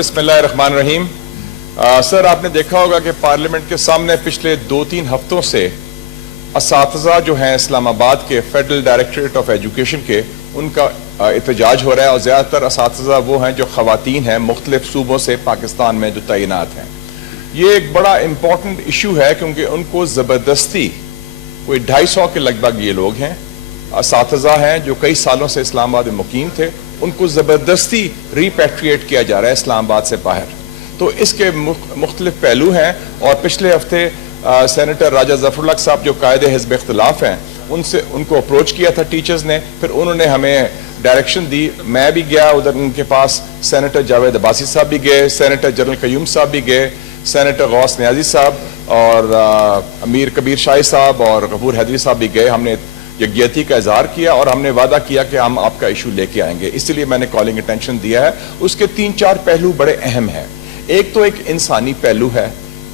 بسم اللہ الرحمن الرحیم. سر آپ نے دیکھا ہوگا کہ پارلیمنٹ کے سامنے پچھلے 2-3 ہفتوں سے اساتذہ جو ہیں اسلام آباد کے فیڈرل ڈائریکٹوریٹ آف ایجوکیشن کے ان کا احتجاج ہو رہا ہے، اور زیادہ تر اساتذہ وہ ہیں جو خواتین ہیں مختلف صوبوں سے پاکستان میں جو تعینات ہیں. یہ ایک بڑا امپورٹنٹ ایشو ہے کیونکہ ان کو زبردستی کوئی 250 کے لگ بھگ یہ لوگ ہیں اساتذہ ہیں جو کئی سالوں سے اسلام آباد میں مقیم تھے، ان کو زبردستی ریپیٹریٹ کیا جا رہا ہے اسلام آباد سے باہر. تو اس کے مختلف پہلو ہیں، اور پچھلے ہفتے سینیٹر راجہ ظفر الحق صاحب جو قائد حزب اختلاف ہیں ان کو اپروچ کیا تھا ٹیچرز نے، پھر انہوں نے ہمیں ڈائریکشن دی. میں بھی گیا ادھر ان کے پاس، سینیٹر جاوید عباسی صاحب بھی گئے، سینیٹر جنرل قیوم صاحب بھی گئے، سینیٹر غوث نیازی صاحب اور امیر کبیر شاہی صاحب اور غفور حیدری صاحب بھی گئے. ہم نے یکجہتی کا اظہار کیا اور ہم نے وعدہ کیا کہ ہم آپ کا ایشو لے کے آئیں گے، اس لیے میں نے کالنگ اٹینشن دیا ہے. اس کے 3-4 پہلو بڑے اہم ہیں. ایک تو ایک انسانی پہلو ہے.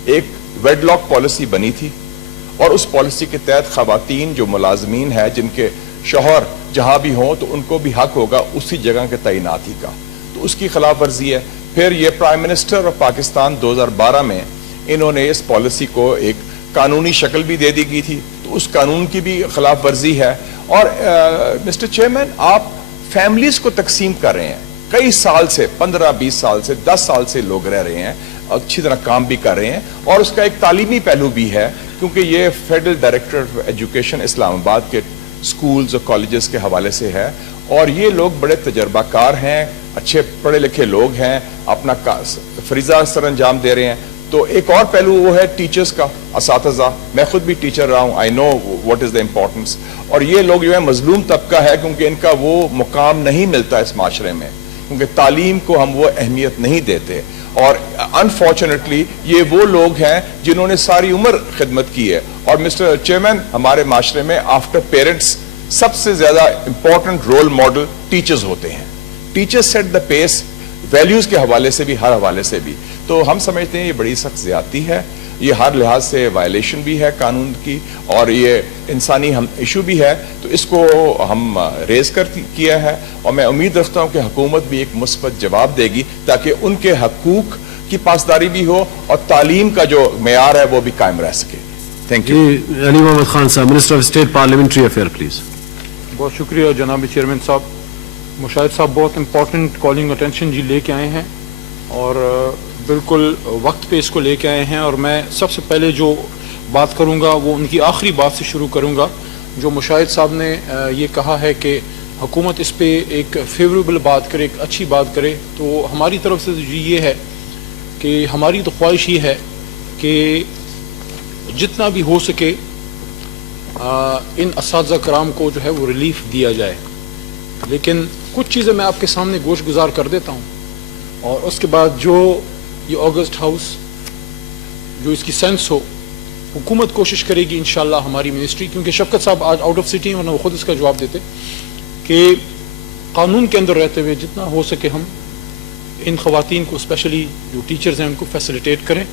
ایک ویڈ لاک پالیسی بنی تھی اور اس پالیسی کے تحت خواتین جو ملازمین ہیں جن کے شوہر جہاں بھی ہوں تو ان کو بھی حق ہوگا اسی جگہ کے تعیناتی کا، تو اس کی خلاف ورزی ہے. پھر یہ پرائم منسٹر آف پاکستان 2012 میں انہوں نے اس پالیسی کو ایک قانونی شکل بھی دے دی گئی تھی، تو اس قانون کی بھی خلاف ورزی ہے. اور مسٹر چیئرمین، آپ فیملیز کو تقسیم کر رہے ہیں. کئی سال سے 15-20 سال سے 10 سال سے لوگ رہ رہے ہیں، اچھی طرح کام بھی کر رہے ہیں، اور اس کا ایک تعلیمی پہلو بھی ہے کیونکہ یہ فیڈرل ڈائریکٹوریٹ آف ایجوکیشن اسلام آباد کے سکولز اور کالجز کے حوالے سے ہے، اور یہ لوگ بڑے تجربہ کار ہیں، اچھے پڑھے لکھے لوگ ہیں، اپنا فریضہ سر انجام دے رہے ہیں. تو ایک اور پہلو وہ ہے ٹیچرز کا، اساتذہ. میں خود بھی ٹیچر رہا ہوں، آئی know what is the importance. اور یہ لوگ جو ہے مظلوم طبقہ ہے کیونکہ ان کا وہ مقام نہیں ملتا اس معاشرے میں، کیونکہ تعلیم کو ہم وہ اہمیت نہیں دیتے. اور انفارچونیٹلی یہ وہ لوگ ہیں جنہوں نے ساری عمر خدمت کی ہے. اور مسٹر چیئرمین، ہمارے معاشرے میں آفٹر پیرنٹس سب سے زیادہ امپورٹنٹ رول ماڈل ٹیچرز ہوتے ہیں. ٹیچرز سیٹ دا پیس، ویلیوز کے حوالے سے بھی، ہر حوالے سے بھی. تو ہم سمجھتے ہیں یہ بڑی سخت زیادتی ہے، یہ ہر لحاظ سے وائلیشن بھی ہے قانون کی، اور یہ انسانی ایشو بھی ہے. تو اس کو ہم ریز کیا ہے، اور میں امید رکھتا ہوں کہ حکومت بھی ایک مثبت جواب دے گی تاکہ ان کے حقوق کی پاسداری بھی ہو اور تعلیم کا جو معیار ہے وہ بھی قائم رہ سکے. Thank you. Ali Muhammad Khan sahib, minister of state parliamentary affair, please. بہت شکریہ جناب چیئرمین صاحب. مشاہد صاحب بہت امپورٹنٹ کالنگ اٹینشن جی لے کے آئے ہیں، اور بالکل وقت پہ اس کو لے کے آئے ہیں. اور میں سب سے پہلے جو بات کروں گا وہ ان کی آخری بات سے شروع کروں گا، جو مشاہد صاحب نے یہ کہا ہے کہ حکومت اس پہ ایک فیوریبل بات کرے، ایک اچھی بات کرے. تو ہماری طرف سے جی یہ ہے کہ ہماری تو خواہش یہ ہے کہ جتنا بھی ہو سکے ان اساتذہ کرام کو جو ہے وہ ریلیف دیا جائے. لیکن کچھ چیزیں میں آپ کے سامنے گوش گزار کر دیتا ہوں، اور اس کے بعد جو یہ آگسٹ ہاؤس جو اس کی سینس ہو، حکومت کوشش کرے گی انشاءاللہ ہماری منسٹری، کیونکہ شفقت صاحب آج آؤٹ آف سٹی ہیں ورنہ وہ خود اس کا جواب دیتے، کہ قانون کے اندر رہتے ہوئے جتنا ہو سکے ہم ان خواتین کو، اسپیشلی جو ٹیچرز ہیں، ان کو فیسیلیٹیٹ کریں.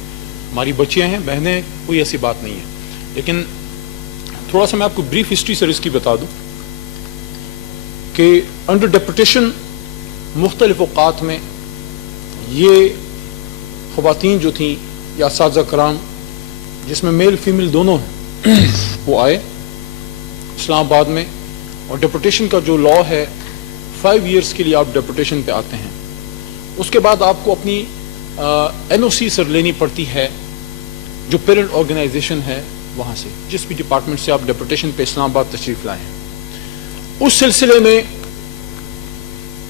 ہماری بچیاں ہیں، بہنیں، کوئی ایسی بات نہیں ہے. لیکن تھوڑا سا میں آپ کو بریف ہسٹری سر اس کی بتا دوں کہ انڈر ڈیپوٹیشن مختلف اوقات میں یہ خواتین جو تھیں یا اساتذہ کرام، جس میں میل فیمیل دونوں ہیں، وہ آئے اسلام آباد میں. اور ڈیپوٹیشن کا جو لا ہے 5 ایئرس کے لیے آپ ڈیپوٹیشن پہ آتے ہیں. اس کے بعد آپ کو اپنی NOC سر لینی پڑتی ہے جو پیرنٹ آرگنائزیشن ہے وہاں سے، جس بھی ڈپارٹمنٹ سے آپ ڈیپوٹیشن پہ اسلام آباد تشریف لائیں. اس سلسلے میں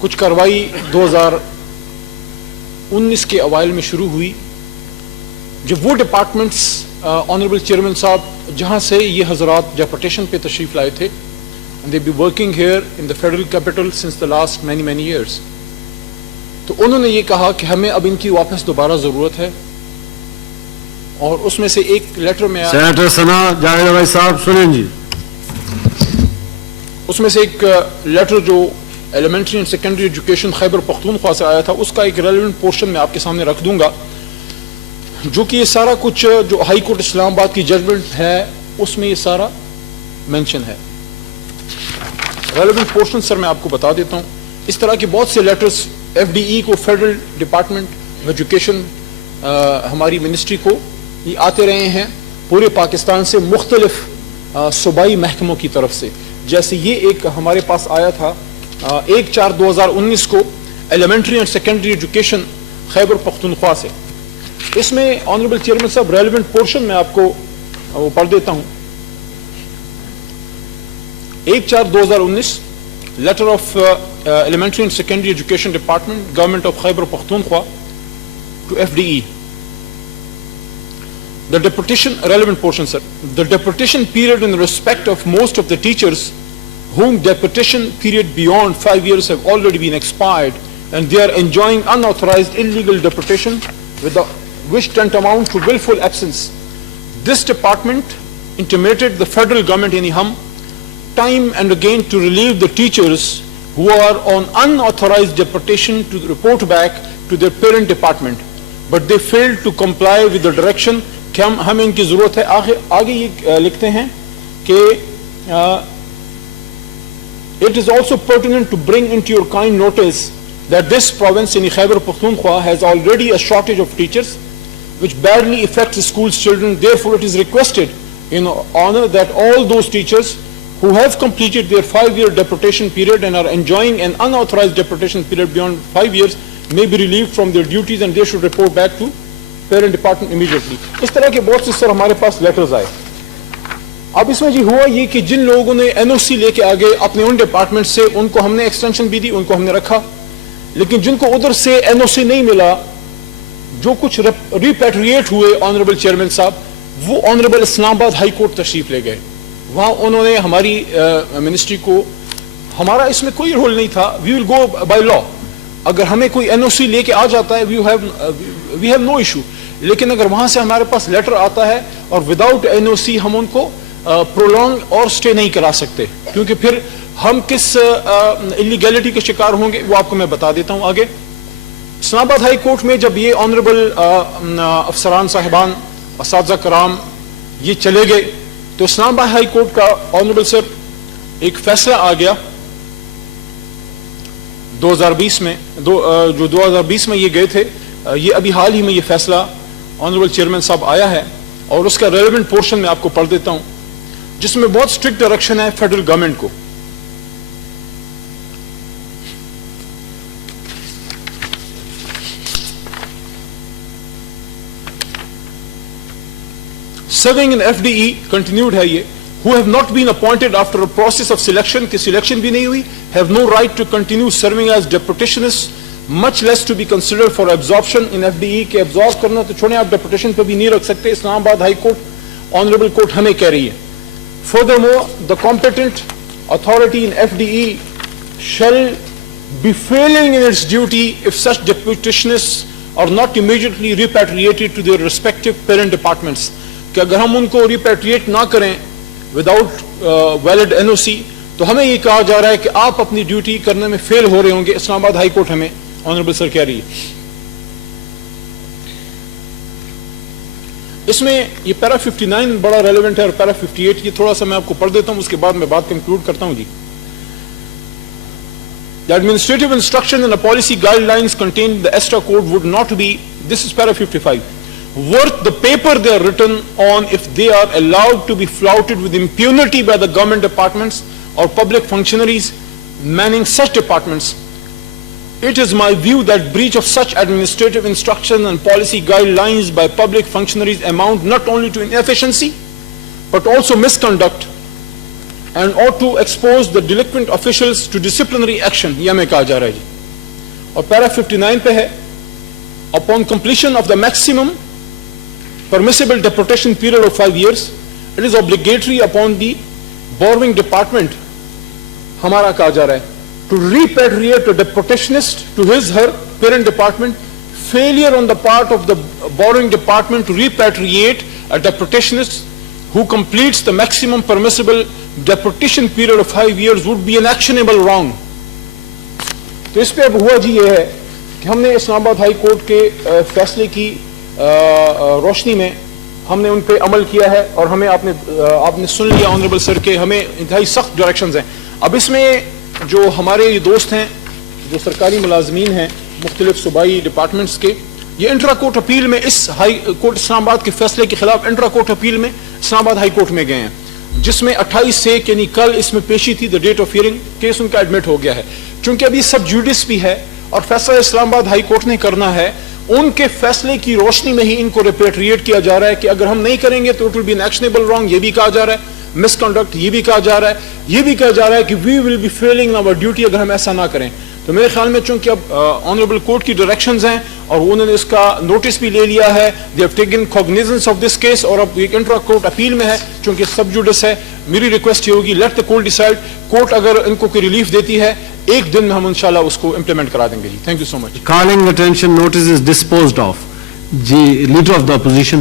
کچھ کارروائی 2019 کے اوائل میں شروع ہوئی، جب وہ ڈپارٹمنٹس آنریبل چیئرمین صاحب جہاں سے یہ حضرات ڈیپوٹیشن پہ تشریف لائے تھے، and they be working here in the federal capital since the last many years. تو انہوں نے یہ کہا کہ ہمیں اب ان کی واپس دوبارہ ضرورت ہے. اور اس میں سے ایک لیٹر میں سینیٹر ثنا جاوید بھائی صاحب سنیں جی. اس میں سے ایک لیٹر جو elementary and secondary education Khyber Pakhtunkhwa سے آیا تھا، اس کا ایک ریلیونٹ پورشن میں آپ کے سامنے رکھ دوں گا، جو کہ یہ سارا کچھ جو ہائی کورٹ اسلام آباد کی ججمنٹ ہے اس میں یہ سارا مینشن ہے. ریلیونٹ پورشن سر میں آپ کو بتا دیتا ہوں. اس طرح کے بہت سے لیٹرز FDE کو، فیڈرل ڈپارٹمنٹ ایجوکیشن ہماری منسٹری کو یہ آتے رہے ہیں پورے پاکستان سے مختلف صوبائی محکموں کی طرف سے. جیسے یہ ایک ہمارے پاس آیا تھا 1/4/2019 کو elementary and secondary education Khyber Pakhtunkhwa سے. اس میں آنریبل چیئرمین صاحب ریلیونٹ پورشن میں آپ کو وہ پڑھ دیتا ہوں. 1/4/2019 letter of elementary and secondary education department government of Khyber Pakhtunkhwa to FDE. The deputation, relevant portion, sir. The deputation period in respect of most of the teachers whom deputation period beyond 5 years have already been expired and they are enjoying unauthorized illegal deputation which tantamount to willful absence. This department intimated the federal government in Hum time and again to relieve the teachers who are on unauthorized deputation to report back to their parent department, but they failed to comply with the direction کہ ہمیں ان کی ضرورت ہے. آگے یہ لکھتے ہیں کہ it is also pertinent to bring into your kind notice that this province in Khyber Pakhtunkhwa has already a shortage of teachers which badly affects the school's children. Therefore it is requested in honor that all those teachers who have completed their 5-year deputation period and are enjoying an unauthorized deputation period beyond 5 years may be relieved from their duties and they should report back to parent department immediately. اس طرح کے بہت سے سر ہمارے پاس letters آئے. اب اس میں جی ہوا یہ کہ جن لوگوں نے NOC لے کے آگے اپنے ان ڈپارٹمنٹ سے ان کو ہم نے ایکسٹینشن بھی دی, ان کو ہم نے رکھا, لیکن جن کو ادھر سے NOC نہیں ملا, جو کچھ ریپیٹریٹ ہوئے آنریبل چیئرمین صاحب, وہ آنریبل اسلام آباد ہائی کورٹ تشریف لے گئے. وہاں انہوں نے ہماری منسٹری کو, ہمارا اس میں کوئی رول نہیں تھا, وی ول گو بائی لا. اگر ہمیں کوئی NOC لے کے آ جاتا ہے وی ہیو نو ایشو, لیکن اگر وہاں سے ہمارے پاس لیٹر آتا ہے اور وداؤٹ NOC ہم ان کو پرولونگ اور اسٹے نہیں کرا سکتے, کیونکہ پھر ہم کس انلیگیلٹی کے شکار ہوں گے وہ آپ کو میں بتا دیتا ہوں. آگے اسلام آباد ہائی کورٹ میں جب یہ آنریبل افسران صاحبان اساتذہ کرام یہ چلے گئے تو اسلام آباد ہائی کورٹ کا آنریبل سر ایک فیصلہ آ گیا 2020 میں, جو 2020 میں یہ گئے تھے, یہ ابھی حال ہی میں یہ فیصلہ آنریبل چیئرمین صاحب آیا ہے اور اس کا ریلیونٹ پورشن میں آپ کو پڑھ دیتا ہوں, جس میں بہت اسٹرکٹ ڈائریکشن ہے فیڈرل گورنمنٹ کو. Serving in FDE continued ہے یہ, who have not been appointed after a process of selection, کہ selection بھی نہیں ہوئی, have no right to continue serving as deputationists, much less to be considered for absorption in FDE. کہ absorb کرنا تو چھوڑیں, آپ ڈیپوٹیشن پہ بھی نہیں رکھ سکتے. اسلام آباد ہائی کورٹ آنریبل کورٹ ہمیں کہہ رہی ہے. Furthermore, the competent authority in FDE shall be failing in its duty if such deputationists are not immediately repatriated to their respective parent departments. کہ اگر ہم ان کو ریپیٹریٹ نہ کریں وداؤٹ ویلڈ NOC تو ہمیں یہ کہا جا رہا ہے کہ آپ اپنی ڈیوٹی کرنے میں فیل ہو رہے ہوں گے. اسلام آباد ہائی کورٹ ہمیں آنریبل سر کہہ رہی ہے. اس میں یہ پیرا 59 بڑا ریلیونٹ ہے اور پیرا 58 یہ تھوڑا سا میں آپ کو پڑھ دیتا ہوں, اس کے بعد میں بات کنکلوڈ کرتا ہوں. جی, The administrative instruction and the policy guidelines contained in the ESTA code would not be, this is para 55, worth the paper they are written on if they are allowed to be flouted with impunity by the government departments or public functionaries manning such departments. It is my view that breach of such administrative instruction and policy guidelines by public functionaries amount not only to inefficiency but also misconduct and ought to expose the delinquent officials to disciplinary action. یہ ہمیں کہا جا رہا ہے جی. اور پیرا 59 پہ ہے, upon completion of the maximum permissible deportation period of 5 years, it is obligatory upon the borrowing department, ہمارا کہا جا رہا ہے, to repatriate a deportationist to her parent department. Failure on the part of the borrowing department to repatriate a deportationist who completes the maximum permissible deportation period of 5 years would be an actionable wrong. تو اس پہ اب ہوا جی یہ ہے کہ ہم نے اسلام آباد ہائی کورٹ کے فیصلے کی روشنی میں ہم نے ان پہ عمل کیا ہے اور ہمیں آپ نے سن لیا آنریبل سر کے ہمیں انتہائی سخت ڈائریکشنز ہیں. اب اس میں جو ہمارے دوست ہیں جو سرکاری ملازمین ہیں مختلف صوبائی ڈپارٹمنٹس کے, یہ انٹرا کورٹ اپیل میں اس ہائی کورٹ اسلام آباد کے فیصلے کے خلاف انٹرا کورٹ اپیل میں اسلام آباد ہائی کورٹ میں گئے ہیں، جس میں 28 سے یعنی کل اس میں پیشی تھی، the date of hearing, case ان کا ایڈمٹ ہو گیا ہے. چونکہ ابھی سب جوڈس بھی ہے اور فیصلہ اسلام آباد ہائی کورٹ نے کرنا ہے، ان کے فیصلے کی روشنی میں ہی ان کو ریپیٹریٹ کیا جا رہا ہے کہ اگر ہم نہیں کریں گے تو it will be an actionable wrong, یہ بھی کہا جا رہا ہے، مس کنڈکٹ یہ بھی کہا جا رہا ہے، یہ بھی کہا جا رہا ہے کہ we will be failing our duty اگر ہم ایسا نہ کریں. تو میرے خیال میں چونکہ اب آنریبل کورٹ کی ڈائریکشنز ہیں اور انہوں نے اس کا نوٹس بھی لے لیا ہے، they have taken cognizance of this case, اور اب ایک انٹرا کورٹ اپیل میں ہے چونکہ سب جوڈس ہے. میری ریکویسٹ یہ ہوگی let the court decide, court اگر ان کو کوئی ریلیف دیتی ہے ایک دن میں ہم انشاءاللہ اس کو امپلیمنٹ کرا دیں گے. جی thank you so much. Calling attention, notice is disposed of. The Leader of the Opposition